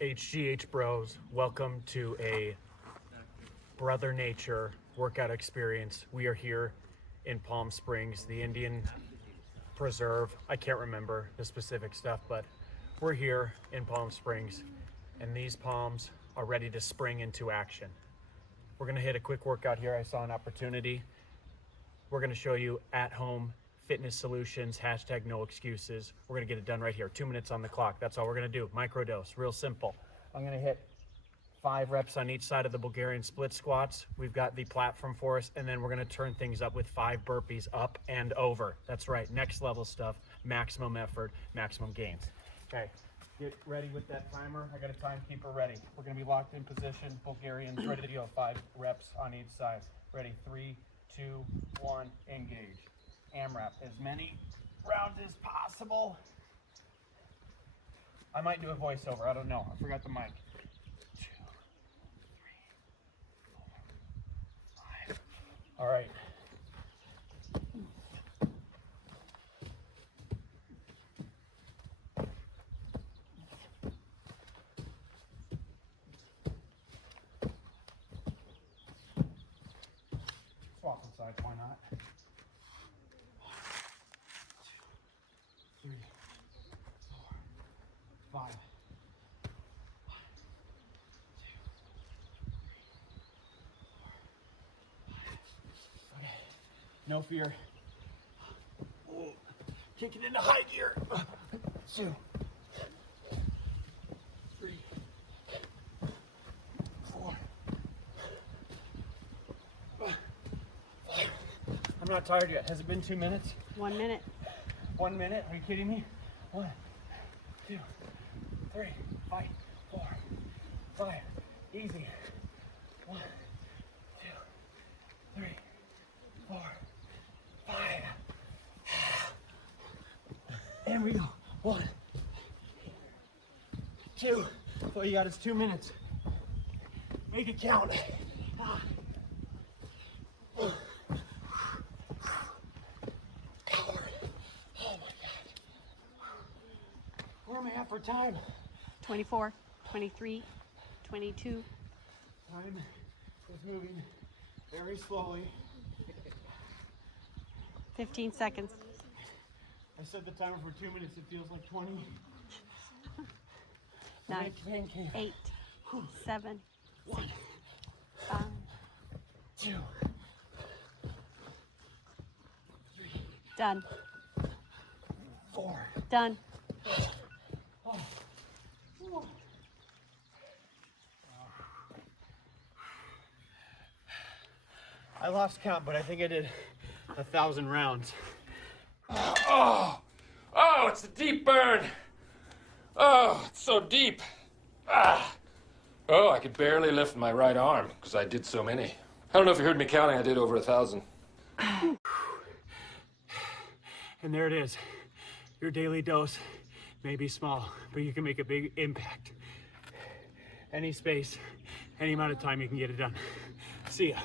HGH bros, welcome to a Brother Nature workout experience. We are here in Palm Springs, the Indian Preserve. I can't remember the specific stuff, but we're here in Palm Springs and these palms are ready to spring into action. We're gonna hit a quick workout here. I saw an opportunity. We're gonna show you at home fitness solutions, hashtag no excuses. We're gonna get it done right here. 2 minutes on the clock. That's all we're gonna do. Microdose, real simple. I'm gonna hit 5 reps on each side of the Bulgarian split squats. We've got the platform for us, and then we're gonna turn things up with 5 burpees up and over. That's right, next level stuff, maximum effort, maximum gains. Okay, get ready with that timer. I got a timekeeper ready. We're gonna be locked in position. Bulgarians ready to go. 5 reps on each side. Ready, 3, 2, 1, engage. AMRAP, as many rounds as possible. I might do a voiceover, I don't know. I forgot the mic. 2, 3, 4, 5. All right. Swapping sides, why not? 1, 2, 3, 4, 5. 1, 2, 3, 4, 5. Okay, no fear. Oh, kick it into high gear. 2, 3, 4, 5. I'm not tired yet. Has it been 2 minutes? 1 minute. 1 minute? Are you kidding me? 1, 2, 3, 5, 4, 5. Easy. 1, 2, 3, 4, 5. And we go. 1, 2. All you got is 2 minutes. Make it count. Where am I at for time? 24, 23, 22. Time is moving very slowly. 15 seconds. I set the timer for 2 minutes. It feels like 20. 9, 8, 7, 1, 5. 2, 3, Done. 4. Done. I lost count, but I think I did 1,000 rounds. Oh, it's a deep burn. Oh, it's so deep. Oh, I could barely lift my right arm because I did so many. I don't know if you heard me counting. I did over 1,000. And there it is. Your daily dose may be small, but you can make a big impact. Any space, any amount of time, you can get it done. See ya.